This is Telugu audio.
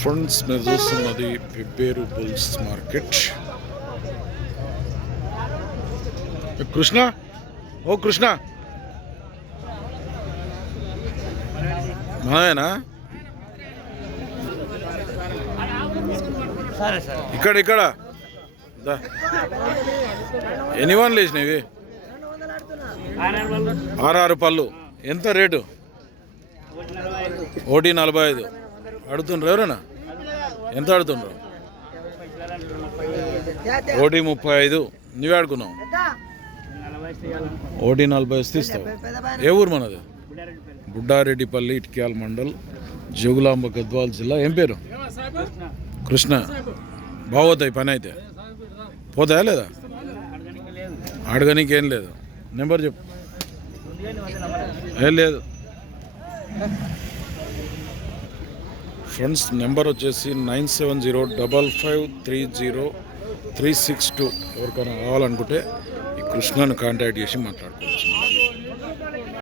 ఫ్రెండ్స్ మీరు చూస్తున్నది పెబ్బేరు బుల్స్ మార్కెట్. కృష్ణ, ఓ కృష్ణ, మాదేనా? ఇక్కడ ఇక్కడ ఎన్ని వన్లు వేసినవి? 6 పళ్ళు. ఎంత రేటు? 1.45 అడుగుతుండ్రు. ఎవరైనా ఎంత అడుగుతుండ్రు? 1.35. నువ్వే ఆడుకున్నావు. 1.40 ఇస్తావు. ఏ ఊరు మనది? బుడ్డారెడ్డిపల్లి, ఇటిక్యాల మండల్, జోగులాంబ, గద్వాల్ జిల్లా. ఏం పేరు? కృష్ణ. బాగోతాయి పని అయితే? పోతాయా లేదా? అడగనీకి ఏం లేదు. నెంబర్ చెప్పు. ఏం లేదు ఫ్రెండ్స్. నెంబర్ వచ్చేసి 9705530362. ఎవరికైనా కావాలనుకుంటే ఈ కృష్ణను కాంటాక్ట్ చేసి మాట్లాడుకోవచ్చు.